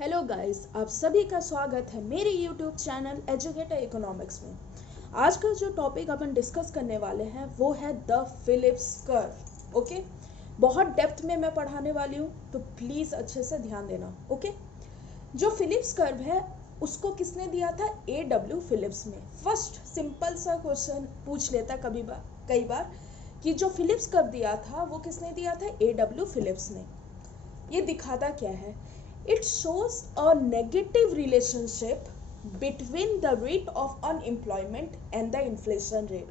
Hello guys, आप सभी का स्वागत है मेरे यूट्यूब चैनल एजुकेटर इकोनॉमिक्स में। आज का जो टॉपिक अपन डिस्कस करने वाले हैं वो है द फिलिप्स कर्व। ओके, बहुत डेप्थ में मैं पढ़ाने वाली हूँ, तो प्लीज़ अच्छे से ध्यान देना। ओके, जो फिलिप्स कर्व है उसको किसने दिया था? A.W. फिलिप्स ने। फर्स्ट सिंपल सा क्वेश्चन पूछ लेता कई बार कि जो फिलिप्स कर्व दिया था वो किसने दिया था? A.W. फिलिप्स ने। ये दिखाता क्या है? It shows a negative relationship between the rate of unemployment and the inflation rate.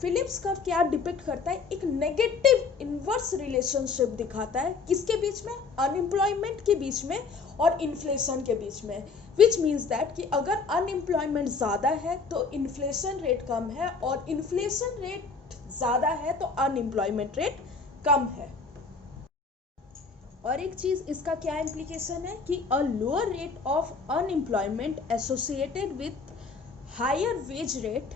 Phillips curve क्या डिपिक्ट करता है? एक नेगेटिव इनवर्स रिलेशनशिप दिखाता है। किसके बीच में? अनएम्प्लॉयमेंट के बीच में और इन्फ्लेशन के बीच में। विच मीन्स दैट कि अगर अनएम्प्लॉयमेंट ज़्यादा है तो इन्फ्लेशन रेट कम है, और इन्फ्लेशन रेट ज़्यादा है तो अनएम्प्लॉयमेंट रेट कम है। और एक चीज इसका क्या इम्प्लीकेशन है कि a lower rate of unemployment associated with higher wage rate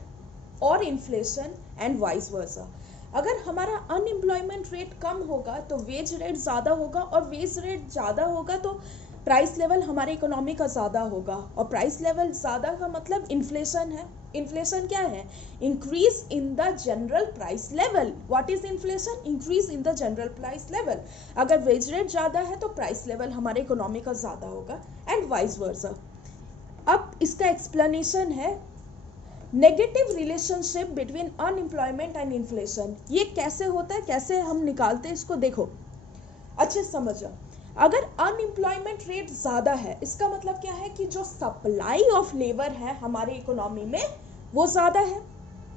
और इन्फ्लेशन एंड वाइस वर्सा। अगर हमारा अनएम्प्लॉयमेंट रेट कम होगा तो वेज रेट ज़्यादा होगा, और वेज रेट ज़्यादा होगा तो प्राइस लेवल हमारे इकोनॉमी का ज़्यादा होगा, और प्राइस लेवल ज़्यादा का मतलब इन्फ्लेशन है। इन्फ्लेशन क्या है? Increase in the general price level. What is inflation? Increase in the general price level. अगर वेज रेट ज़्यादा है तो प्राइस लेवल हमारे इकोनॉमी का ज़्यादा होगा, एंड वाइस वर्सा। अब इसका एक्सप्लेनेशन है negative relationship between unemployment and inflation. ये कैसे होता है, कैसे हम निकालते हैं इसको? देखो अच्छे समझो। अगर अनएम्प्लॉयमेंट रेट ज़्यादा है, इसका मतलब क्या है कि जो सप्लाई ऑफ लेबर है हमारी इकोनॉमी में वो ज़्यादा है।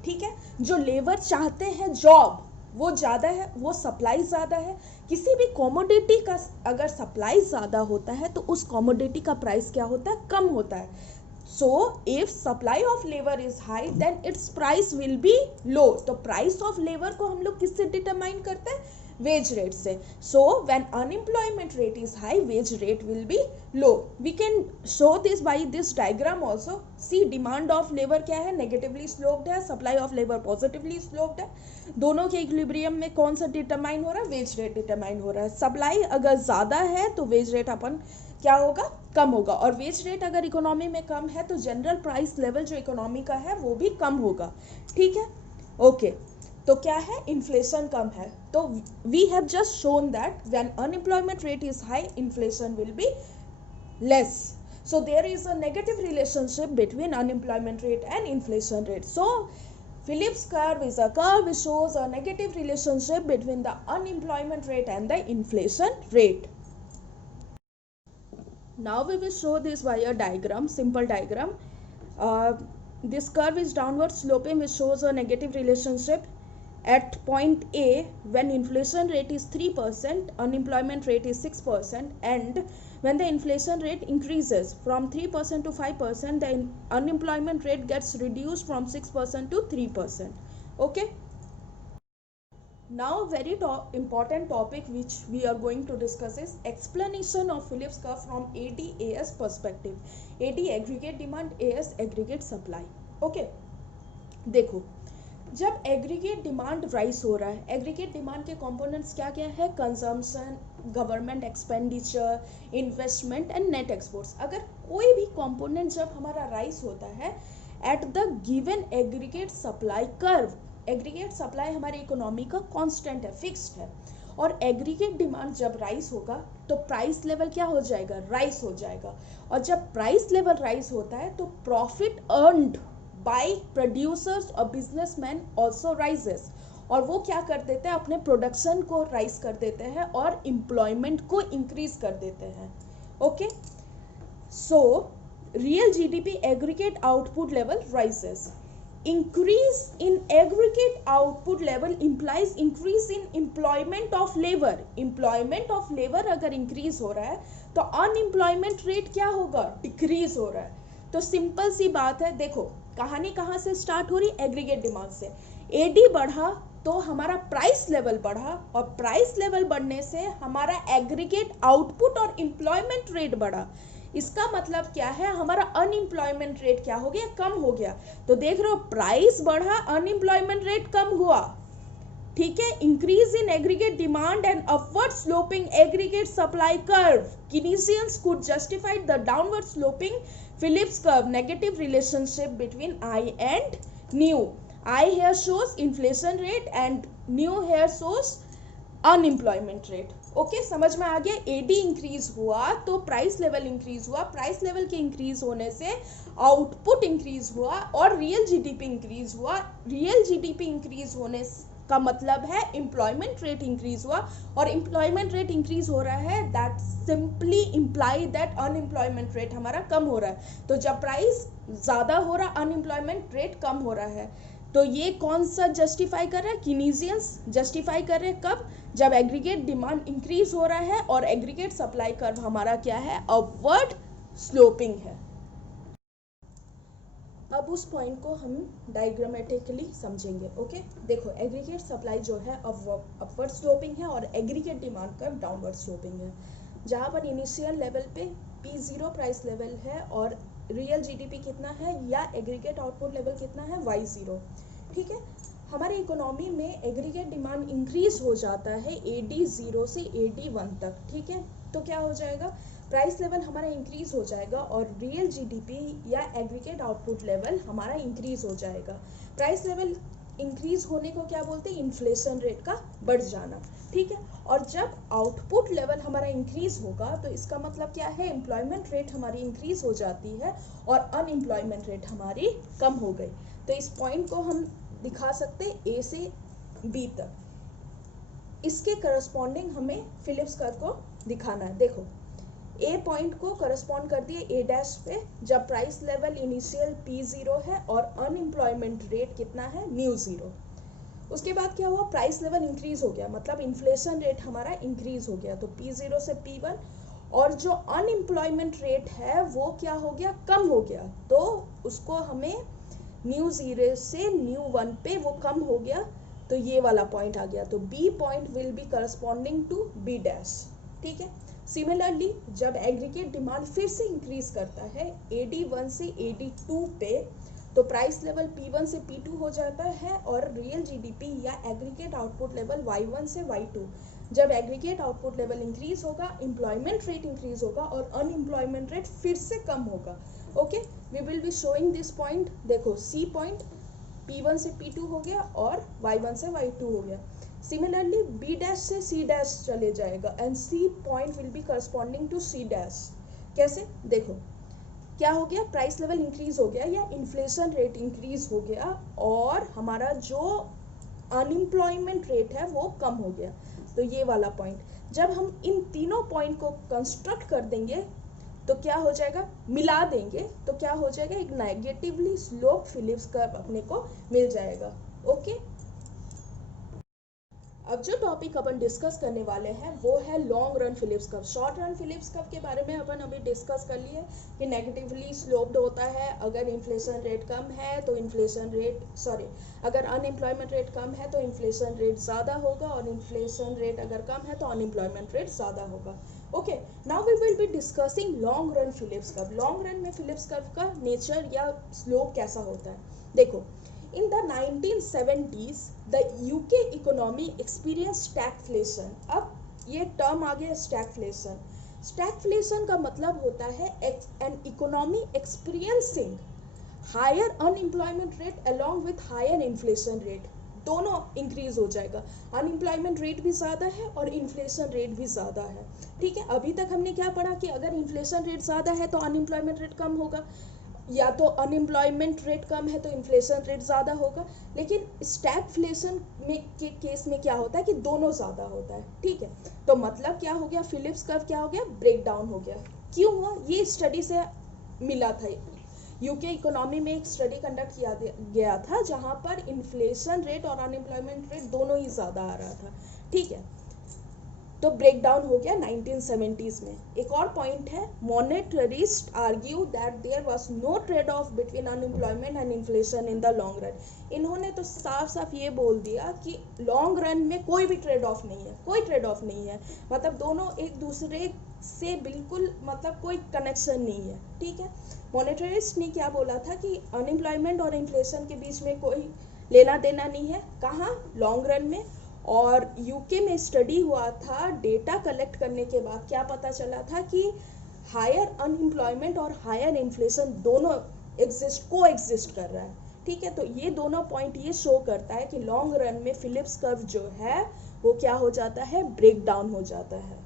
ठीक है, जो लेबर चाहते हैं जॉब वो ज़्यादा है, वो सप्लाई ज़्यादा है। किसी भी कॉमोडिटी का अगर सप्लाई ज़्यादा होता है तो उस कॉमोडिटी का प्राइस क्या होता है? कम होता है। So if supply of labor is high then its price will be low. तो price of labor को हम लोग किससे determine करते हैं? Wage rate से. So when unemployment rate is high, wage rate will be low. We can show this by this diagram also. See, demand of labor क्या है? Negatively sloped है, supply of labor positively sloped है। दोनों के equilibrium में कौन सा determine हो रहा है? वेज रेट डिटरमाइन हो रहा है। सप्लाई अगर ज़्यादा है तो वेज रेट अपन क्या होगा? कम होगा, और वेज रेट अगर इकोनॉमी में कम है तो जनरल प्राइस लेवल जो इकोनॉमी का है वो भी कम होगा। ठीक है, ओके। तो क्या है? इन्फ्लेशन कम है। तो we have just shown that when unemployment rate is high inflation will be less. So there is a negative relationship between unemployment rate and inflation rate. So Phillips curve is a curve which shows a negative relationship between the unemployment rate and the inflation rate. Now we will show this by a diagram, simple diagram. This curve is downward sloping, which shows a negative relationship. At point A, when inflation rate is 3%, unemployment rate is 6%, and when the inflation rate increases from 3% to 5%, the unemployment rate gets reduced from 6% to 3%. Okay. Now very important topic which we are going to discuss is explanation of Phillips curve from AD/AS perspective. AD aggregate demand, AS aggregate supply. Okay, देखो जब aggregate demand rise हो रहा है, aggregate demand के components क्या क्या है? Consumption, government expenditure, investment and net exports. अगर कोई भी कंपोनेंट जब हमारा राइज होता है at the given aggregate supply curve, aggregate supply हमारी इकोनॉमी का कांस्टेंट है, फिक्स्ड है, और एग्रीगेट डिमांड जब राइज होगा तो प्राइस लेवल क्या हो जाएगा? राइज हो जाएगा। और जब प्राइस लेवल राइज होता है तो प्रॉफिट अर्नड बाय प्रोड्यूसर्स और बिजनेसमैन ऑल्सो राइजेस, और वो क्या कर देते हैं? अपने प्रोडक्शन को राइज कर देते हैं और एम्प्लॉयमेंट को इंक्रीज कर देते हैं। Okay, so real GDP aggregate output level rises. increase in aggregate output level implies increase in employment of labor. employment of labor अगर increase हो रहा है तो unemployment rate क्या होगा? decrease हो रहा है। तो सिंपल सी बात है, देखो कहानी कहाँ से स्टार्ट हो रही? एग्रीगेट डिमांड से। एडी बढ़ा तो हमारा प्राइस लेवल बढ़ा, और प्राइस लेवल बढ़ने से हमारा एग्रीगेट आउटपुट और एम्प्लॉयमेंट रेट बढ़ा। इसका मतलब क्या है? हमारा अनएम्प्लॉयमेंट रेट क्या हो गया? कम हो गया। तो देख रहे हो, प्राइस बढ़ा, अनएम्प्लॉयमेंट रेट कम हुआ। ठीक है, increase in aggregate demand and upward sloping aggregate supply curve, Keynesians could justify the downward sloping Phillips curve negative relationship between I and new. I here shows inflation rate and new here shows unemployment rate. Okay, समझ में आ गया। AD increase हुआ तो price level increase हुआ, price level के increase होने से output increase हुआ और रियल जीडीपी इंक्रीज हुआ। रियल जीडीपी इंक्रीज होने का मतलब है एम्प्लॉयमेंट रेट इंक्रीज हुआ, और एम्प्लॉयमेंट रेट इंक्रीज हो रहा है that simply imply that unemployment rate हमारा कम हो रहा है। तो जब प्राइस ज़्यादा हो रहा, अनएम्प्लॉयमेंट रेट कम हो रहा है, तो ये कौन सा जस्टिफाई कर रहा है? कीनीजियंस जस्टिफाई कर रहे हैं कब? जब एग्रीगेट डिमांड इंक्रीज हो रहा है और एग्रीगेट सप्लाई कर्व हमारा क्या है? अपवर्ड स्लोपिंग है। अब उस पॉइंट को हम डायग्रामेटिकली समझेंगे। ओके, देखो एग्रीगेट सप्लाई जो है अपवर्ड स्लोपिंग है और aggregate demand curve downward sloping है। जहाँ पर इनिशियल लेवल पे P0 प्राइस लेवल है और रियल जीडीपी कितना है या एग्रीगेट आउटपुट लेवल कितना है? Y0। ठीक है, हमारे इकोनॉमी में एग्रीगेट डिमांड इंक्रीज हो जाता है AD0 से AD1 तक। ठीक है, तो क्या हो जाएगा? प्राइस लेवल हमारा इंक्रीज हो जाएगा और रियल जीडीपी या एग्रीगेट आउटपुट लेवल हमारा इंक्रीज हो जाएगा। प्राइस लेवल इंक्रीज होने को क्या बोलते हैं? इन्फ्लेशन रेट का बढ़ जाना। ठीक है, और जब आउटपुट लेवल हमारा इंक्रीज होगा तो इसका मतलब क्या है? एम्प्लॉयमेंट रेट हमारी इंक्रीज हो जाती है और अनएम्प्लॉयमेंट रेट हमारी कम हो गई। तो इस पॉइंट को हम दिखा सकते हैं A से B तक। इसके करस्पॉन्डिंग हमें फिलिप्स कर्व को दिखाना है। देखो A पॉइंट को करस्पॉन्ड कर दिए A डैश पे, जब प्राइस लेवल इनिशियल P0 है और अनएम्प्लॉयमेंट रेट कितना है? μ0। उसके बाद क्या हुआ? प्राइस लेवल इंक्रीज हो गया, मतलब इन्फ्लेशन रेट हमारा इंक्रीज हो गया, तो P0 से P1, और जो अनएम्प्लॉयमेंट रेट है वो क्या हो गया? कम हो गया, तो उसको हमें μ0 से μ1 पे वो कम हो गया, तो ये वाला पॉइंट आ गया। तो B point will be corresponding to B dash. ठीक है, सिमिलरली जब एग्रीगेट डिमांड फिर से इंक्रीज करता है AD1 से AD2 पे, तो प्राइस लेवल P1 से P2 हो जाता है और रियल जीडीपी या एग्रीगेट आउटपुट लेवल Y1 से Y2। जब एग्रीगेट आउटपुट लेवल इंक्रीज होगा, एम्प्लॉयमेंट रेट इंक्रीज होगा और अनएम्प्लॉयमेंट रेट फिर से कम होगा। Okay, we will be showing this point. देखो C पॉइंट P1 से P2 हो गया और Y1 से Y2 हो गया। सिमिलरली B डैश से C डैश चले जाएगा and C point will be corresponding to C dash. कैसे? देखो क्या हो गया? प्राइस लेवल इंक्रीज हो गया या इन्फ्लेशन रेट इंक्रीज हो गया और हमारा जो अनएम्प्लॉयमेंट रेट है वो कम हो गया, तो ये वाला पॉइंट। जब हम इन तीनों पॉइंट को कंस्ट्रक्ट कर देंगे तो क्या हो जाएगा? मिला देंगे तो क्या हो जाएगा? एक नेगेटिवली स्लोप फिलिप्स कर्व अपने को मिल जाएगा। ओके, अब जो टॉपिक अपन डिस्कस करने वाले हैं वो है long run Phillips curve. Short run Phillips curve के बारे में अपन अभी डिस्कस कर लिए कि नेगेटिवली स्लोप्ड होता है अगर इन्फ्लेशन रेट कम है तो अगर अनएम्प्लॉयमेंट रेट कम है तो इन्फ्लेशन रेट ज़्यादा होगा, और इन्फ्लेशन रेट अगर कम है तो अनएम्प्लॉयमेंट रेट ज़्यादा होगा। Okay, now we will be discussing long run Phillips curve. Long run में फिलिप्स कर्व का नेचर या स्लोप कैसा होता है? देखो, in the 1970s the UK economy experienced stagflation। अब ये टर्म आ गया स्टैगफ्लेशन। स्टैगफ्लेशन का मतलब होता है an economy experiencing higher unemployment rate along with higher inflation rate। दोनों इंक्रीज हो जाएगा, अनएम्प्लॉयमेंट रेट भी ज़्यादा है और इन्फ्लेशन रेट भी ज़्यादा है। ठीक है, अभी तक हमने क्या पढ़ा कि अगर इन्फ्लेशन रेट ज़्यादा है तो अनएम्प्लॉयमेंट रेट कम होगा, या तो अनएम्प्लॉयमेंट रेट कम है तो इन्फ्लेशन रेट ज़्यादा होगा। लेकिन स्टैगफ्लेशन में के केस में क्या होता है कि दोनों ज़्यादा होता है। ठीक है, तो मतलब क्या हो गया? फिलिप्स कर्व क्या हो गया? ब्रेक डाउन हो गया। क्यों हुआ? ये स्टडी से मिला था। यूके इकोनॉमी में एक स्टडी कंडक्ट किया गया था जहाँ पर इन्फ्लेशन रेट और अनएम्प्लॉयमेंट रेट दोनों ही ज़्यादा आ रहा था। ठीक है, तो ब्रेक डाउन हो गया 1970s में। एक और पॉइंट है, monetarist argue that there was no trade off between unemployment and inflation in the long run. इन्होंने तो साफ साफ ये बोल दिया कि लॉन्ग रन में कोई भी ट्रेड ऑफ नहीं है, कोई ट्रेड ऑफ नहीं है, मतलब दोनों एक दूसरे से बिल्कुल मतलब कोई कनेक्शन नहीं है। ठीक है, मॉनेटरिस्ट ने क्या बोला था कि अनएम्प्लॉयमेंट और इन्फ्लेशन के बीच में कोई लेना देना नहीं है। कहाँ? लॉन्ग रन में। और यूके में स्टडी हुआ था, डेटा कलेक्ट करने के बाद क्या पता चला था कि हायर अनएम्प्लॉयमेंट और हायर इन्फ्लेशन दोनों को एग्जिस्ट कर रहा है। ठीक है, तो ये दोनों पॉइंट ये शो करता है कि लॉन्ग रन में फिलिप्स कर्व जो है वो क्या हो जाता है, ब्रेक डाउन हो जाता है।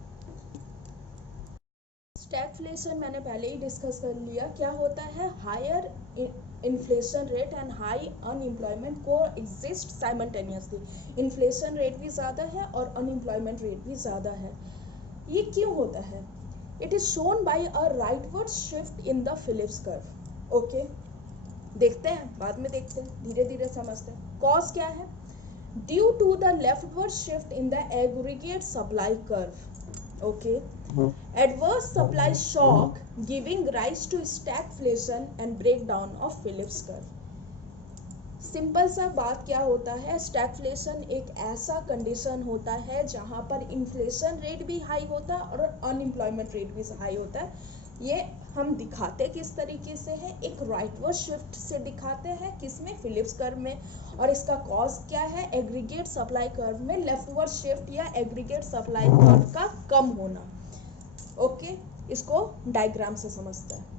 स्टैगफ्लेशन मैंने पहले ही डिस्कस कर लिया, क्या होता है, higher inflation rate and high unemployment को एग्जिस्ट साइमल्टेनियसली। इन्फ्लेशन रेट भी ज़्यादा है और अनएम्प्लॉयमेंट रेट भी ज़्यादा है। ये क्यों होता है? It is shown by a rightward shift in the Phillips curve. Okay, देखते हैं, बाद में देखते हैं, धीरे धीरे समझते हैं। कॉज क्या है? Due to the leftward shift in the aggregate supply curve. Okay, adverse supply shock giving rise to stagflation and breakdown of Phillips curve. Simple सा बात क्या होता है, स्टैगफ्लेशन एक ऐसा कंडीशन होता है जहां पर इन्फ्लेशन रेट भी हाई होता है और अनएम्प्लॉयमेंट रेट भी हाई होता है। ये हम दिखाते किस तरीके से है, एक राइटवर्ड शिफ्ट से दिखाते हैं, किसमें, फिलिप्स कर्व में। और इसका कॉज क्या है, एग्रीगेट सप्लाई कर्व में लेफ्टवर्ड शिफ्ट या एग्रीगेट सप्लाई कर्व का कम होना। ओके, इसको डायग्राम से समझते हैं।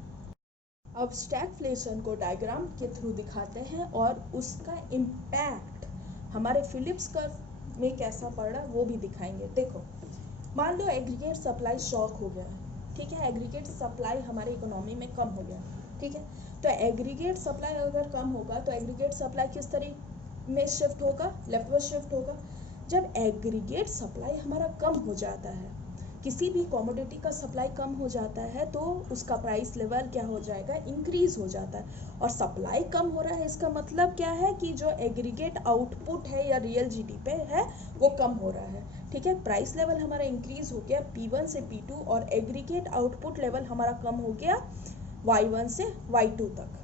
अब स्टैगफ्लेशन को डायग्राम के थ्रू दिखाते हैं और उसका इम्पैक्ट हमारे फिलिप्स कर्व में कैसा पड़ रहा है वो भी दिखाएंगे। देखो, मान लो एग्रीगेट सप्लाई शॉक हो गया, ठीक है, एग्रीगेट सप्लाई हमारी इकोनॉमी में कम हो गया, ठीक है। तो एग्रीगेट सप्लाई अगर कम होगा तो एग्रीगेट सप्लाई किस तरीके में शिफ्ट होगा, लेफ्टवर्ड शिफ्ट होगा। जब एग्रीगेट सप्लाई हमारा कम हो जाता है, किसी भी कमोडिटी का सप्लाई कम हो जाता है तो उसका प्राइस लेवल क्या हो जाएगा, इंक्रीज हो जाता है। और सप्लाई कम हो रहा है, इसका मतलब क्या है कि जो एग्रीगेट आउटपुट है या रियल जीडीपी है वो कम हो रहा है, ठीक है। प्राइस लेवल हमारा इंक्रीज हो गया P1 से P2 और एग्रीगेट आउटपुट लेवल हमारा कम हो गया Y1 से Y2 तक।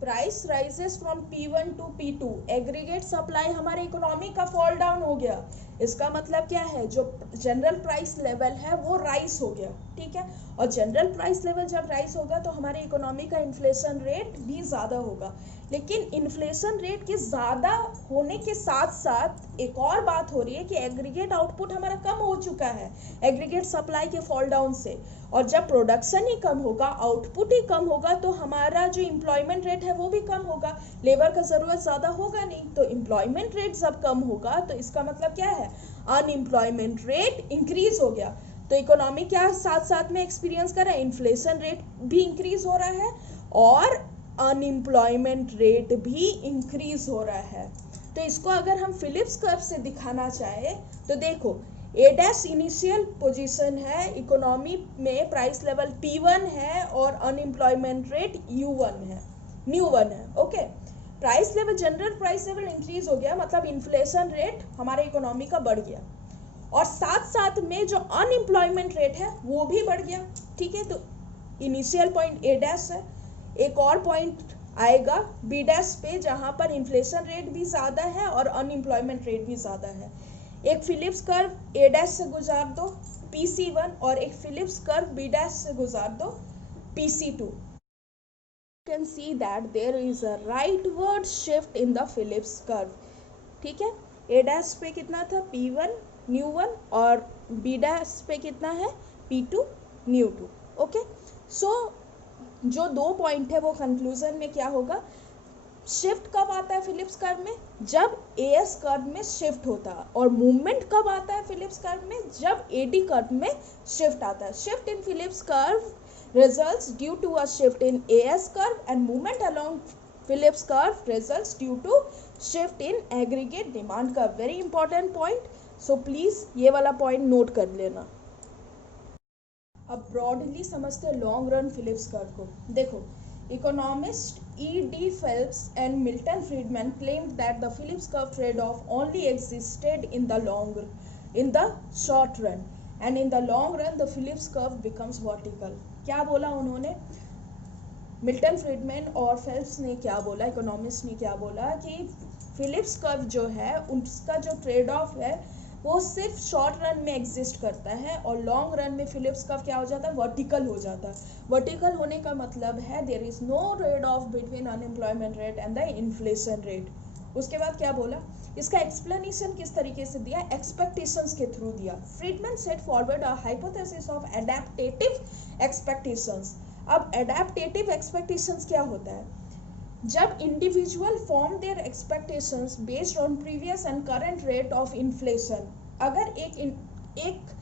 Price rises from P1 to P2, aggregate supply हमारे इकोनॉमी का फॉल डाउन हो गया। इसका मतलब क्या है, जो जनरल प्राइस लेवल है वो राइज हो गया, ठीक है। और जनरल प्राइस लेवल जब राइज होगा तो हमारे इकोनॉमी का इन्फ्लेशन रेट भी ज़्यादा होगा। लेकिन इन्फ्लेशन रेट के ज़्यादा होने के साथ साथ एक और बात हो रही है कि एग्रीगेट आउटपुट हमारा कम हो चुका है एग्रीगेट सप्लाई के फॉल डाउन से। और जब प्रोडक्शन ही कम होगा, आउटपुट ही कम होगा, तो हमारा जो एम्प्लॉयमेंट रेट है वो भी कम होगा, लेबर का ज़रूरत ज़्यादा होगा नहीं। तो एम्प्लॉयमेंट रेट जब कम होगा तो इसका मतलब क्या है, अनएम्प्लॉयमेंट रेट इंक्रीज हो गया। तो इकोनॉमी क्या साथ साथ में एक्सपीरियंस कर रहा है, इन्फ्लेशन रेट भी इंक्रीज हो रहा है और अनएम्प्लॉयमेंट रेट भी इंक्रीज हो रहा है। तो इसको अगर हम फिलिप्स कर्व से दिखाना चाहे तो देखो, ए डैश इनिशियल पोजीशन है, इकोनॉमी में प्राइस लेवल P1 है और अनएम्प्लॉयमेंट रेट U1 है, न्यू1 है। Okay, price level, general price level increase हो गया, मतलब इन्फ्लेशन रेट हमारे इकोनॉमी का बढ़ गया और साथ साथ में जो अनएम्प्लॉयमेंट रेट है वो भी बढ़ गया, ठीक है। तो इनिशियल पॉइंट ए डैश है, एक और पॉइंट आएगा बी डैश पे जहां पर इन्फ्लेशन रेट भी ज़्यादा है और अनएम्प्लॉयमेंट रेट भी ज़्यादा है। एक फिलिप्स कर्व ए डैश से गुजार दो PC1 और एक फिलिप्स कर्व बी डैश से गुजार दो PC2। You can see that there is a rightward shift in the Phillips curve, ठीक है। ए डैश पे कितना था, P1 न्यू1 और बी डैश पे कितना है, P2 न्यू2। ओके, सो जो दो पॉइंट है वो कंक्लूजन में क्या होगा, शिफ्ट कब आता है फिलिप्स कर्व में, जब एएस कर्व में शिफ्ट होता है। और मूवमेंट कब आता है फिलिप्स कर्व में, जब एडी कर्व में शिफ्ट आता है। Shift in Phillips curve results due to a shift in AS curve and movement along Phillips curve results due to shift in aggregate demand curve। very important point, so please ये वाला point note कर लेना। अब broadly समझते long run Phillips curve को। देखो, economist E.D. Phelps and Milton Friedman claimed that the Phillips curve trade-off only existed in the short run, and in the long run the Phillips curve becomes vertical। क्या बोला उन्होंने, Milton Friedman और Phelps ने क्या बोला, economist ने क्या बोला कि फिलिप्स कर्व जो है उसका जो ट्रेड ऑफ है वो सिर्फ शॉर्ट रन में एग्जिस्ट करता है और लॉन्ग रन में फिलिप्स कर्व क्या हो जाता है, वर्टिकल हो जाता है। वर्टिकल होने का मतलब है there is no trade off between unemployment rate and the inflation rate. उसके बाद क्या बोला, इसका एक्सप्लेनेशन किस तरीके से दिया, एक्सपेक्टेशंस के थ्रू दिया। Friedman set forward a hypothesis of adaptive expectations. अब एडेप्टेटिव एक्सपेक्टेशंस क्या होता है, जब individual form their expectations based on previous and current rate of inflation. अगर एक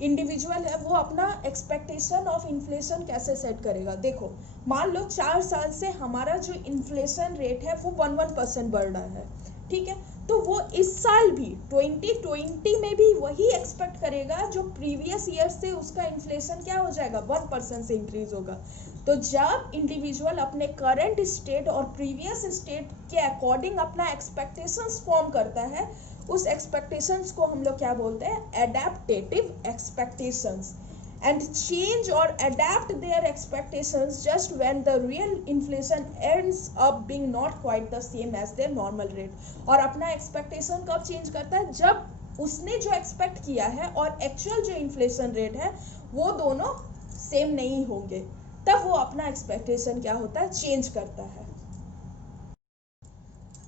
इंडिविजुअल है वो अपना एक्सपेक्टेशन ऑफ इन्फ्लेशन कैसे सेट करेगा, देखो मान लो 4 साल से हमारा जो इन्फ्लेशन रेट है वो 1% बढ़ रहा है, ठीक है, तो वो इस साल भी 2020 में भी वही एक्सपेक्ट करेगा जो प्रीवियस ईयर से उसका इन्फ्लेशन क्या हो जाएगा, 1% से इंक्रीज होगा। तो जब इंडिविजुअल अपने करंट स्टेट और प्रीवियस स्टेट के अकॉर्डिंग अपना एक्सपेक्टेशंस फॉर्म करता है, उस एक्सपेक्टेशंस को हम लोग क्या बोलते हैं, एडेप्टेटिव एक्सपेक्टेशंस। एंड चेंज और adapt their expectations just when the real inflation ends up being not quite the same as their normal rate. और अपना एक्सपेक्टेशन कब चेंज करता है, जब उसने जो एक्सपेक्ट किया है और एक्चुअल जो इन्फ्लेशन रेट है वो दोनों सेम नहीं होंगे, तब वो अपना एक्सपेक्टेशन क्या होता है, चेंज करता है।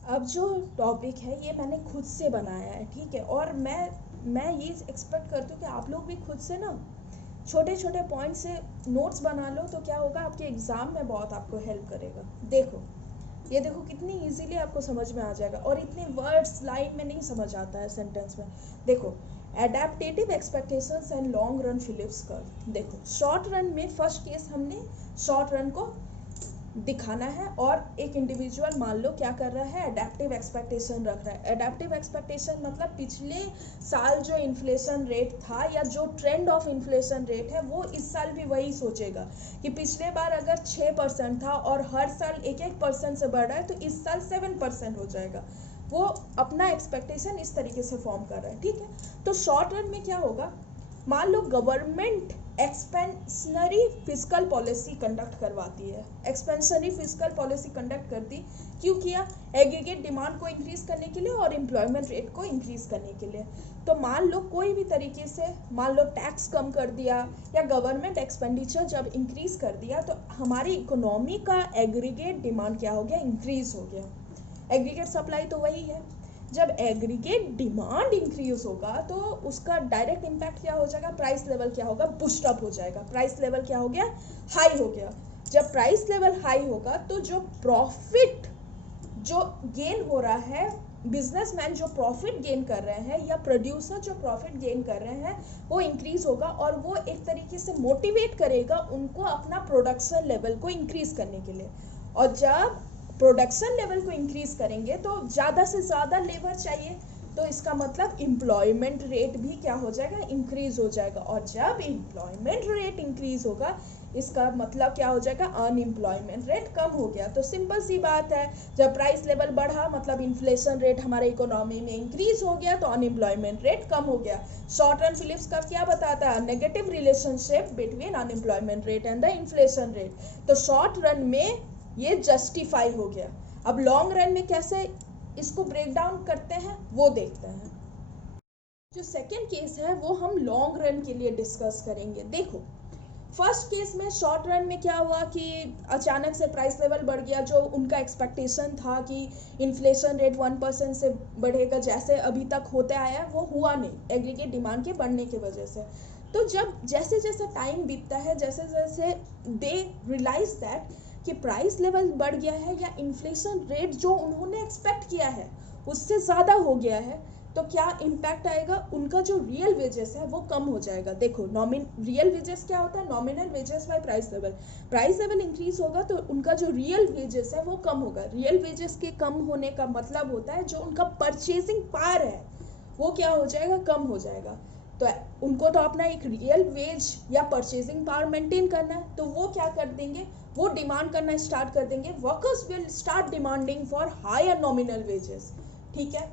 अब जो टॉपिक है ये मैंने खुद से बनाया है, ठीक है, और मैं ये एक्सपेक्ट करती हूँ कि आप लोग भी खुद से ना छोटे छोटे पॉइंट से नोट्स बना लो, तो क्या होगा आपके एग्ज़ाम में बहुत आपको हेल्प करेगा। देखो ये देखो कितनी इजीली आपको समझ में आ जाएगा, और इतने वर्ड्स लाइन में नहीं समझ आता है सेंटेंस में। देखो adaptive expectations and long run Phillips curve. देखो शॉर्ट रन में फर्स्ट केस हमने शॉर्ट रन को दिखाना है, और एक इंडिविजुअल मान लो क्या कर रहा है, एडेप्टिव एक्सपेक्टेशन रख रहा है। एडेप्टिव एक्सपेक्टेशन मतलब पिछले साल जो इन्फ्लेशन रेट था या जो ट्रेंड ऑफ इन्फ्लेशन रेट है वो इस साल भी वही सोचेगा कि पिछले बार अगर 6% था और हर साल 1-1% से बढ़ रहा है तो इस साल 7% हो जाएगा। वो अपना एक्सपेक्टेशन इस तरीके से फॉर्म कर रहा है, ठीक है। तो शॉर्ट रन में क्या होगा, मान लो government expansionary fiscal policy conduct करवाती है, एक्सपेंशनरी फिस्कल पॉलिसी कंडक्ट करती, क्यों किया, एग्रीगेट डिमांड को इंक्रीज करने के लिए और एम्प्लॉयमेंट रेट को इंक्रीज करने के लिए। तो मान लो कोई भी तरीके से मान लो टैक्स कम कर दिया या गवर्नमेंट एक्सपेंडिचर जब इंक्रीज कर दिया तो हमारी इकोनॉमी का एग्रीगेट डिमांड क्या हो गया, इंक्रीज हो गया। एग्रीगेट सप्लाई तो वही है, जब एग्रीगेट डिमांड इंक्रीज होगा तो उसका डायरेक्ट इम्पैक्ट क्या हो जाएगा, प्राइस लेवल क्या होगा, बूस्ट अप हो जाएगा। प्राइस लेवल क्या हो गया, हाई हो गया। जब प्राइस लेवल हाई होगा तो जो प्रॉफिट जो गेन हो रहा है, बिजनेसमैन जो प्रॉफिट गेन कर रहे हैं या प्रोड्यूसर जो प्रॉफिट गेन कर रहे हैं वो इंक्रीज होगा, और वो एक तरीके से मोटिवेट करेगा उनको अपना प्रोडक्शन लेवल को इंक्रीज करने के लिए। और जब प्रोडक्शन लेवल को इंक्रीज करेंगे तो ज़्यादा से ज़्यादा लेबर चाहिए, तो इसका मतलब एम्प्लॉयमेंट रेट भी क्या हो जाएगा, इंक्रीज हो जाएगा। और जब एम्प्लॉयमेंट रेट इंक्रीज होगा इसका मतलब क्या हो जाएगा, अनएम्प्लॉयमेंट रेट कम हो गया। तो सिंपल सी बात है, जब प्राइस लेवल बढ़ा मतलब इन्फ्लेशन रेट हमारे इकोनॉमी में इंक्रीज हो गया तो अनएम्प्लॉयमेंट रेट कम हो गया। शॉर्ट रन फिलिप्स का क्या बताता है, negative relationship between unemployment rate and the inflation rate. तो शॉर्ट रन में ये जस्टिफाई हो गया। अब लॉन्ग रन में कैसे इसको ब्रेक डाउन करते हैं वो देखते हैं। जो सेकेंड केस है वो हम लॉन्ग रन के लिए डिस्कस करेंगे। देखो फर्स्ट केस में शॉर्ट रन में क्या हुआ कि अचानक से प्राइस लेवल बढ़ गया, जो उनका एक्सपेक्टेशन था कि इन्फ्लेशन रेट 1% से बढ़ेगा जैसे अभी तक होते आया वो हुआ नहीं, एग्रीगेट डिमांड के बढ़ने की वजह से। तो जब जैसे जैसे टाइम बीतता है, जैसे जैसे दे रियलाइज दैट कि प्राइस लेवल बढ़ गया है या इन्फ्लेशन रेट जो उन्होंने एक्सपेक्ट किया है उससे ज़्यादा हो गया है, तो क्या इम्पैक्ट आएगा, उनका जो रियल वेजेस है वो कम हो जाएगा। देखो रियल वेजेस क्या होता है, nominal wages by price level. Price level increase होगा तो उनका जो रियल वेजेस है वो कम होगा। रियल वेजेस के कम होने का मतलब होता है जो उनका परचेजिंग पावर है वो क्या हो जाएगा, कम हो जाएगा। तो उनको तो अपना एक रियल वेज या परचेजिंग पावर मेंटेन करना है, तो वो क्या कर देंगे, वो डिमांड करना स्टार्ट कर देंगे। Workers will start demanding for higher nominal wages, ठीक है।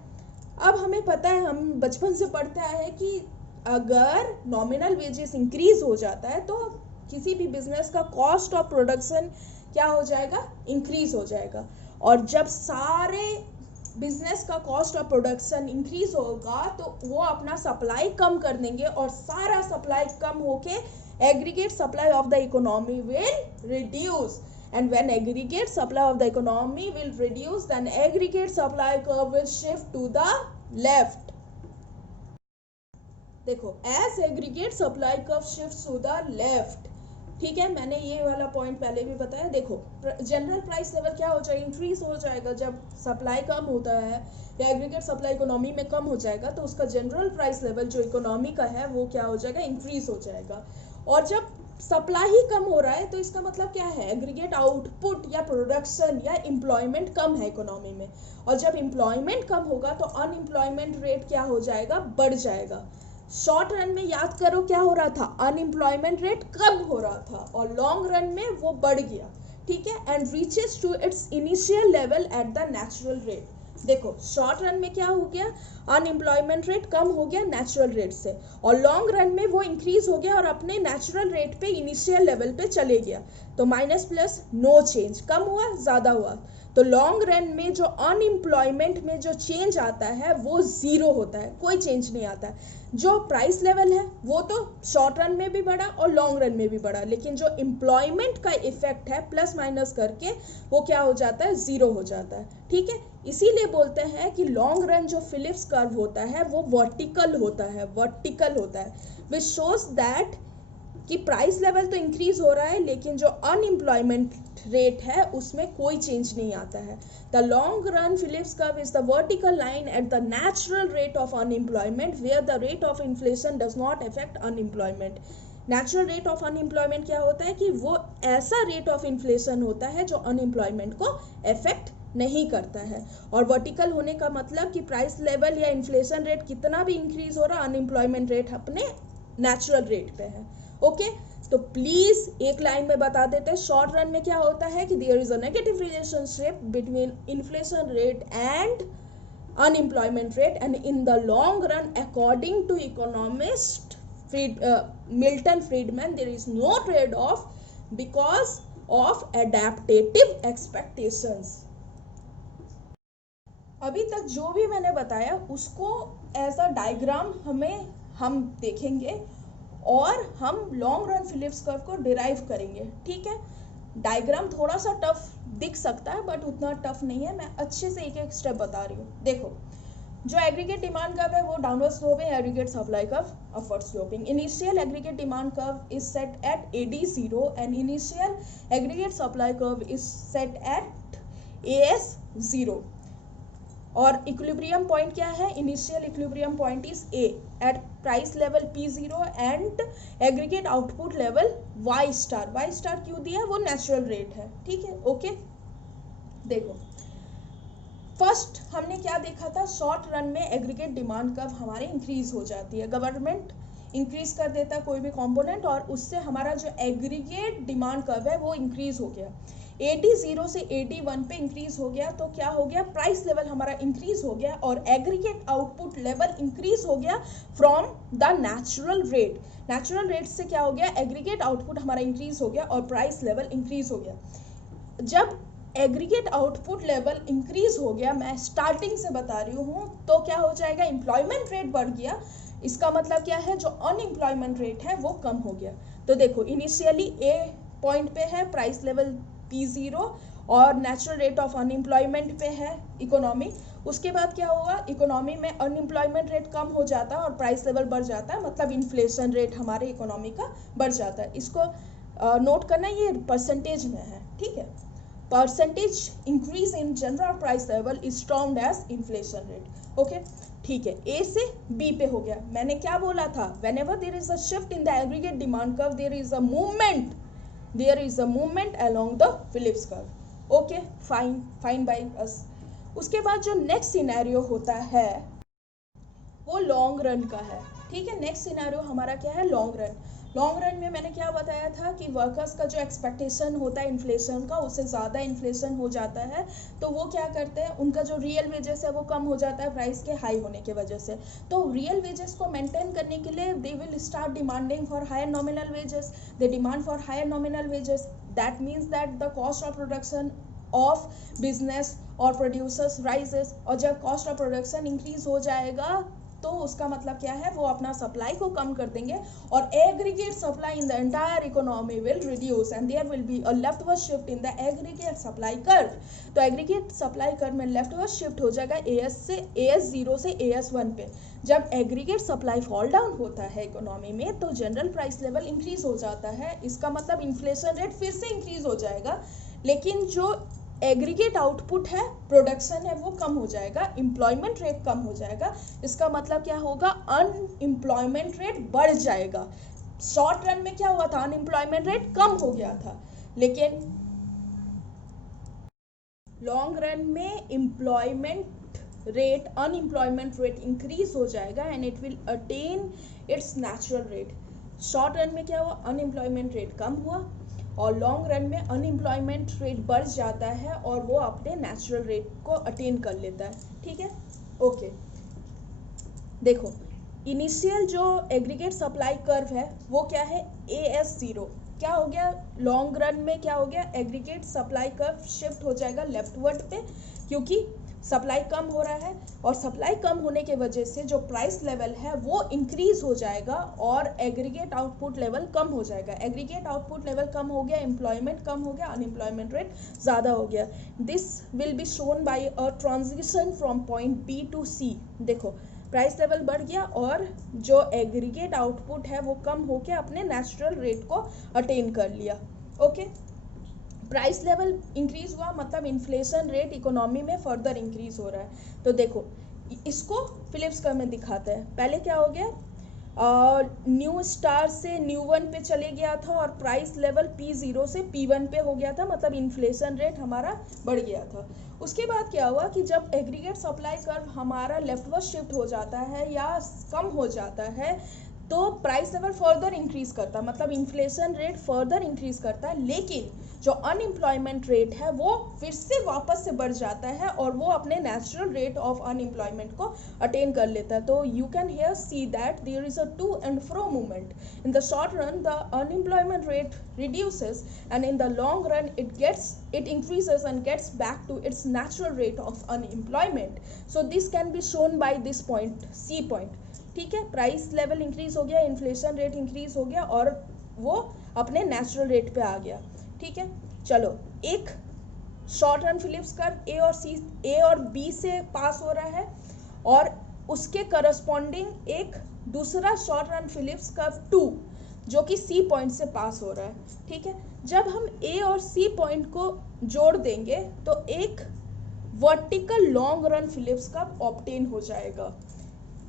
अब हमें पता है, हम बचपन से पढ़ते आए हैं कि अगर नॉमिनल वेजेस इंक्रीज हो जाता है तो किसी भी बिजनेस का कॉस्ट ऑफ प्रोडक्शन क्या हो जाएगा, इंक्रीज हो जाएगा। और जब सारे बिजनेस का कॉस्ट ऑफ प्रोडक्शन इंक्रीज होगा तो वो अपना सप्लाई कम कर देंगे, और सारा सप्लाई कम होके aggregate supply of the economy will reduce. and when aggregate supply of the economy will reduce, then aggregate supply curve will shift to the left. देखो, as aggregate supply curve shifts to the left, ठीक है, मैंने ये वाला point पहले भी बताया. देखो, जनरल प्राइस लेवल क्या हो जाएगा, इंक्रीज हो जाएगा. जब सप्लाई कम होता है या एग्रीगेट सप्लाई इकोनॉमी में कम हो जाएगा तो उसका जनरल प्राइस लेवल जो इकोनॉमी का है वो क्या हो जाएगा, इंक्रीज हो जाएगा. और जब सप्लाई ही कम हो रहा है तो इसका मतलब क्या है, एग्रीगेट आउटपुट या प्रोडक्शन या एम्प्लॉयमेंट कम है इकोनॉमी में. और जब एम्प्लॉयमेंट कम होगा तो अनएम्प्लॉयमेंट रेट क्या हो जाएगा, बढ़ जाएगा. शॉर्ट रन में याद करो क्या हो रहा था, अनएम्प्लॉयमेंट रेट कम हो रहा था और लॉन्ग रन में वो बढ़ गया. ठीक है, and reaches to its initial level at the natural rate. देखो, शॉर्ट रन में क्या हो गया, अनएम्प्लॉयमेंट रेट कम हो गया नेचुरल रेट से, और लॉन्ग रन में वो इंक्रीज हो गया और अपने नेचुरल रेट पे इनिशियल लेवल पे चले गया. तो माइनस प्लस नो चेंज, कम हुआ ज़्यादा हुआ. तो लॉन्ग रन में जो अनएम्प्लॉयमेंट में जो चेंज आता है वो ज़ीरो होता है, कोई चेंज नहीं आता है. जो प्राइस लेवल है वो तो शॉर्ट रन में भी बढ़ा और लॉन्ग रन में भी बढ़ा, लेकिन जो एम्प्लॉयमेंट का इफेक्ट है प्लस माइनस करके वो क्या हो जाता है, ज़ीरो हो जाता है. ठीक है, इसीलिए बोलते हैं कि लॉन्ग रन जो फिलिप्स कर्व होता है वो वर्टिकल होता है, वर्टिकल होता है, विच शोज दैट कि प्राइस लेवल तो इंक्रीज हो रहा है लेकिन जो अनएम्प्लॉयमेंट रेट है उसमें कोई चेंज नहीं आता है. The long run Phillips curve is the vertical line at the natural rate of unemployment where the rate of inflation does not affect unemployment. Natural rate of unemployment क्या होता है कि वो ऐसा रेट ऑफ इन्फ्लेशन होता है जो unemployment को अफेक्ट नहीं करता है. और वर्टिकल होने का मतलब कि प्राइस लेवल या इन्फ्लेशन रेट कितना भी इंक्रीज हो रहा, अनएम्प्लॉयमेंट रेट अपने नेचुरल रेट पे है. ओके, तो प्लीज एक लाइन में बता देते हैं, शॉर्ट रन में क्या होता है कि there is a negative relationship between inflation rate and unemployment rate, and in the long run according to economist Milton Friedman there is no trade off because of adaptive expectations. अभी तक जो भी मैंने बताया उसको एज अ डायग्राम हम देखेंगे और हम लॉन्ग रन फिलिप्स कर्व को डिराइव करेंगे. ठीक है, डायग्राम थोड़ा सा टफ दिख सकता है बट उतना टफ नहीं है, मैं अच्छे से एक एक स्टेप बता रही हूँ. देखो, जो एग्रीगेट डिमांड कर्व है वो downward sloping, aggregate supply curve upward sloping. Initial aggregate demand curve is set at AD0 and initial aggregate supply curve is set at AS0. और इक्विलिब्रियम पॉइंट क्या है, initial equilibrium point is A at price level P0 and aggregate output level Y star. Y star क्यों दिया, वो natural rate है. ठीक है, okay. देखो, फर्स्ट हमने क्या देखा था, शॉर्ट रन में एग्रीगेट डिमांड कर्व हमारे इंक्रीज हो जाती है, गवर्नमेंट इंक्रीज कर देता है कोई भी कंपोनेंट और उससे हमारा जो एग्रीगेट डिमांड कर्व है वो इंक्रीज हो गया. AD0 से AD1 पे इंक्रीज हो गया तो क्या हो गया, प्राइस लेवल हमारा इंक्रीज हो गया और एग्रीगेट आउटपुट लेवल इंक्रीज हो गया from the natural rate. Natural rate से क्या हो गया, एग्रीगेट आउटपुट हमारा इंक्रीज हो गया और प्राइस लेवल इंक्रीज हो गया. जब एग्रीगेट आउटपुट लेवल इंक्रीज हो गया, मैं स्टार्टिंग से बता रही हूँ, तो क्या हो जाएगा, एम्प्लॉयमेंट रेट बढ़ गया. इसका मतलब क्या है, जो अनएम्प्लॉयमेंट रेट है वो कम हो गया. तो देखो, इनिशियली A पॉइंट पे है प्राइस लेवल P0 और नेचुरल रेट ऑफ अनएम्प्लॉयमेंट पे है इकोनॉमी. उसके बाद क्या होगा, इकोनॉमी में अनएम्प्लॉयमेंट रेट कम हो जाता है और प्राइस लेवल बढ़ जाता है, मतलब इन्फ्लेशन रेट हमारे इकोनॉमी का बढ़ जाता है. इसको नोट करना, ये परसेंटेज में है. ठीक है, percentage increase in general price level is termed as inflation rate. Okay, ठीक है, A से B पे हो गया. मैंने क्या बोला था, whenever there is a shift in the aggregate demand curve there is a movement along the Phillips curve. Okay, fine by us. उसके बाद जो नेक्स्ट सिनेरियो होता है वो लॉन्ग रन का है. ठीक है, नेक्स्ट सिनेरियो हमारा क्या है, लॉन्ग रन. लॉन्ग रन में मैंने क्या बताया था कि वर्कर्स का जो एक्सपेक्टेशन होता है इन्फ्लेशन का, उससे ज़्यादा इन्फ्लेशन हो जाता है तो वो क्या करते हैं, उनका जो रियल वेजेस है वो कम हो जाता है प्राइस के हाई होने के वजह से. तो रियल वेजेस को मेंटेन करने के लिए they will start demanding for higher nominal wages. They demand for higher nominal wages. That means that the cost of production of business और प्रोड्यूसर्स राइजेस. और जब कॉस्ट ऑफ प्रोडक्शन इंक्रीज हो जाएगा तो उसका मतलब क्या है, वो अपना सप्लाई को कम कर देंगे और aggregate supply in the entire economy will reduce and there will be a leftward shift in the aggregate supply curve. तो एग्रीगेट सप्लाई कर्व में लेफ्टवर्ड शिफ्ट हो जाएगा AS0 से AS1 पे। जब एग्रीगेट सप्लाई फॉल डाउन होता है economy में तो जनरल प्राइस लेवल इंक्रीज हो जाता है। इसका मतलब इन्फ्लेशन रेट फिर से इंक्रीज हो जाएगा, लेकिन जो एग्रीगेट आउटपुट है, प्रोडक्शन है, वो कम हो जाएगा, एम्प्लॉयमेंट रेट कम हो जाएगा। इसका मतलब क्या होगा, अनएम्प्लॉयमेंट रेट बढ़ जाएगा। शॉर्ट रन में क्या हुआ था, अनएम्प्लॉयमेंट रेट कम हो गया था, लेकिन लॉन्ग रन में employment rate, unemployment rate increase हो जाएगा and it will attain it's natural rate. Short run में क्या हुआ, अनएम्प्लॉयमेंट रेट कम हुआ और लॉन्ग रन में अनएम्प्लॉयमेंट रेट बढ़ जाता है और वो अपने नेचुरल रेट को अटेन कर लेता है। ठीक है, ओके। देखो, इनिशियल जो एग्रीगेट सप्लाई कर्व है वो क्या है, AS0। क्या हो गया, लॉन्ग रन में क्या हो गया, एग्रीगेट सप्लाई कर्व शिफ्ट हो जाएगा लेफ्टवर्ड पे, क्योंकि सप्लाई कम हो रहा है और सप्लाई कम होने के वजह से जो प्राइस लेवल है वो इंक्रीज हो जाएगा और एग्रीगेट आउटपुट लेवल कम हो जाएगा। एग्रीगेट आउटपुट लेवल कम हो गया, एम्प्लॉयमेंट कम हो गया, अनएम्प्लॉयमेंट रेट ज़्यादा हो गया। This will be shown by a transition from point B to C। देखो, प्राइस लेवल बढ़ गया और जो एग्रीगेट आउटपुट है वो कम होकर अपने नेचुरल रेट को अटेन कर लिया। ओके, प्राइस लेवल इंक्रीज हुआ मतलब इन्फ्लेशन रेट इकोनॉमी में फर्दर इंक्रीज हो रहा है। तो देखो, इसको फिलिप्स कर्व में दिखाते हैं। पहले क्या हो गया, न्यू स्टार से न्यू वन पे चले गया था और प्राइस लेवल P0 से P1 पे हो गया था, मतलब इन्फ्लेशन रेट हमारा बढ़ गया था। उसके बाद क्या हुआ कि जब एग्रीगेट सप्लाई कर्व हमारा लेफ्टवर्ड शिफ्ट हो जाता है या कम हो जाता है तो प्राइस लेवल फर्दर इंक्रीज करता है, मतलब इन्फ्लेशन रेट फर्दर इंक्रीज करता है, लेकिन जो अनएम्प्लॉयमेंट रेट है वो फिर से वापस से बढ़ जाता है और वो अपने नेचुरल रेट ऑफ अनएम्प्लॉयमेंट को अटेन कर लेता है। तो you can here see that there is a to and fro movement. In the short run the unemployment rate reduces and in the long run it increases and gets back to its natural rate of unemployment. So this can be shown by this point, C point। ठीक है, price level increase हो गया, inflation rate increase हो गया और वो अपने natural rate पे आ गया। ठीक है, चलो, एक शॉर्ट रन फिलिप्स कर्व ए और बी से पास हो रहा है और उसके करस्पॉन्डिंग एक दूसरा शॉर्ट रन फिलिप्स कर्व 2 जो कि C पॉइंट से पास हो रहा है। ठीक है, जब हम A और C पॉइंट को जोड़ देंगे तो एक vertical long run Phillips curve obtain हो जाएगा।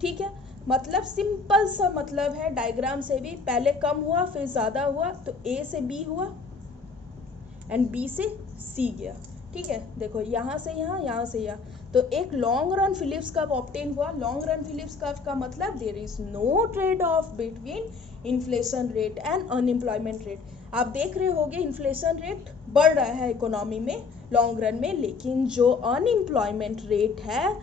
ठीक है, मतलब सिंपल सा मतलब है डायग्राम से भी, पहले कम हुआ फिर ज़्यादा हुआ तो A से B हुआ एंड B से C गया। ठीक है, देखो, यहाँ से यहाँ, यहाँ से यहाँ, तो एक long run Phillips curve obtain हुआ। लॉन्ग रन फिलिप्स कर्व का मतलब there is no trade off between inflation rate and unemployment rate. आप देख रहे होंगे इन्फ्लेशन रेट बढ़ रहा है इकोनॉमी में लॉन्ग रन में, लेकिन जो अनएम्प्लॉयमेंट रेट है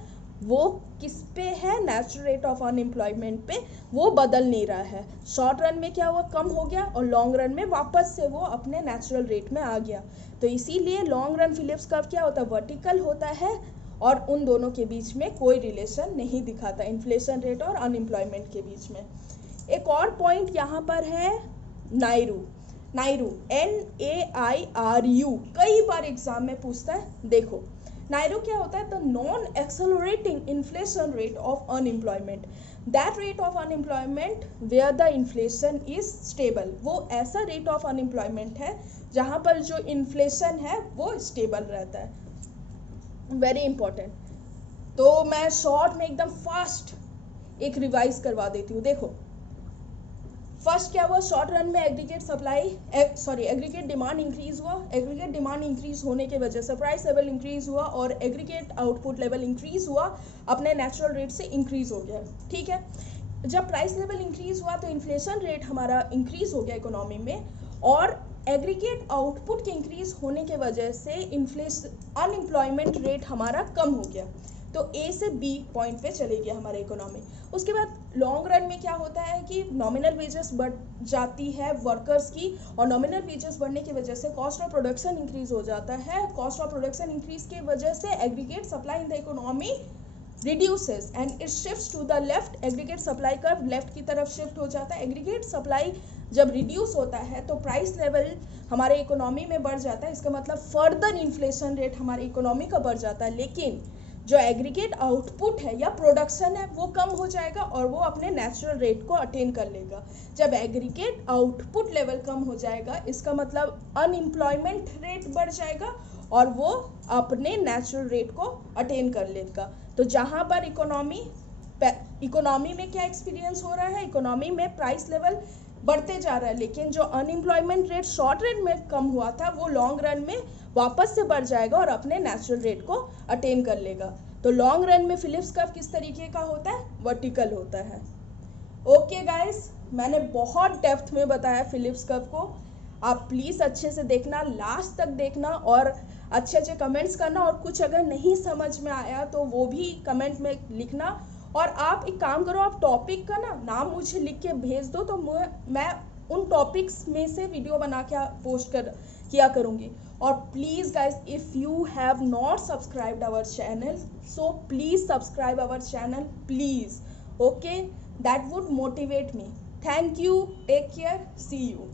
वो किस पे है, नेचुरल रेट ऑफ अनएम्प्लॉयमेंट पे, वो बदल नहीं रहा है। शॉर्ट रन में क्या हुआ, कम हो गया और लॉन्ग रन में वापस से वो अपने नेचुरल रेट में आ गया। तो इसीलिए लॉन्ग रन फिलिप्स कर्व क्या होता है, वर्टिकल होता है और उन दोनों के बीच में कोई रिलेशन नहीं दिखाता, इन्फ्लेशन रेट और अनएम्प्लॉयमेंट के बीच में। एक और पॉइंट यहाँ पर है नायरू NAIRU, कई बार एग्जाम में पूछता है। देखो, नायरू क्या होता है, the non accelerating inflation rate of unemployment, that rate of unemployment where the inflation is stable. वो ऐसा रेट ऑफ अनएम्प्लॉयमेंट है जहाँ पर जो इन्फ्लेशन है वो स्टेबल रहता है। Very important. तो मैं शॉर्ट में एकदम फास्ट एक रिवाइज करवा देती हूँ। देखो, फर्स्ट क्या हुआ, शॉर्ट रन में एग्रीगेट डिमांड इंक्रीज हुआ। एग्रीगेट डिमांड इंक्रीज होने की वजह से प्राइस लेवल इंक्रीज हुआ और एग्रीगेट आउटपुट लेवल इंक्रीज हुआ, अपने नेचुरल रेट से इंक्रीज हो गया। ठीक है, जब प्राइस लेवल इंक्रीज हुआ तो इन्फ्लेशन रेट हमारा इंक्रीज हो गया इकोनॉमी में और एग्रीगेट आउटपुट के इंक्रीज होने के वजह से अनएम्प्लॉयमेंट रेट हमारा कम हो गया। तो A से B पॉइंट पे चले गया हमारा इकोनॉमी। उसके बाद लॉन्ग रन में क्या होता है कि नॉमिनल वेजेस बढ़ जाती है वर्कर्स की और नॉमिनल वेजेस बढ़ने की वजह से कॉस्ट ऑफ प्रोडक्शन इंक्रीज हो जाता है। कॉस्ट ऑफ प्रोडक्शन इंक्रीज की वजह से aggregate supply in the economy reduces and it shifts to the left, aggregate supply curve left की तरफ शिफ्ट हो जाता है। एग्रीगेट सप्लाई जब रिड्यूस होता है तो प्राइस लेवल हमारे इकोनॉमी में बढ़ जाता है, इसका मतलब फर्दर इन्फ्लेशन रेट हमारे इकोनॉमी का बढ़ जाता है, लेकिन जो एग्रीगेट आउटपुट है या प्रोडक्शन है वो कम हो जाएगा और वो अपने नेचुरल रेट को अटेन कर लेगा। जब एग्रीगेट आउटपुट लेवल कम हो जाएगा इसका मतलब अनएम्प्लॉयमेंट रेट बढ़ जाएगा और वो अपने नेचुरल रेट को अटेन कर लेगा। तो जहाँ पर इकोनॉमी में क्या एक्सपीरियंस हो रहा है, इकोनॉमी में प्राइस लेवल बढ़ते जा रहा है, लेकिन जो अनएम्प्लॉयमेंट रेट शॉर्ट रन में कम हुआ था वो लॉन्ग रन में वापस से बढ़ जाएगा और अपने नेचुरल रेट को अटेन कर लेगा। तो लॉन्ग रन में फिलिप्स कर्व किस तरीके का होता है, वर्टिकल होता है। ओके गाइस, मैंने बहुत डेप्थ में बताया फिलिप्स कर्व को, आप प्लीज़ अच्छे से देखना, लास्ट तक देखना और अच्छे अच्छे कमेंट्स करना, और कुछ अगर नहीं समझ में आया तो वो भी कमेंट में लिखना। और आप एक काम करो, आप टॉपिक का नाम मुझे लिख के भेज दो तो मैं उन टॉपिक्स में से वीडियो बना के पोस्ट किया करूँगी। और please guys, if you have not subscribed our channel so please subscribe our channel please, okay, that would motivate me. Thank you, take care, see you.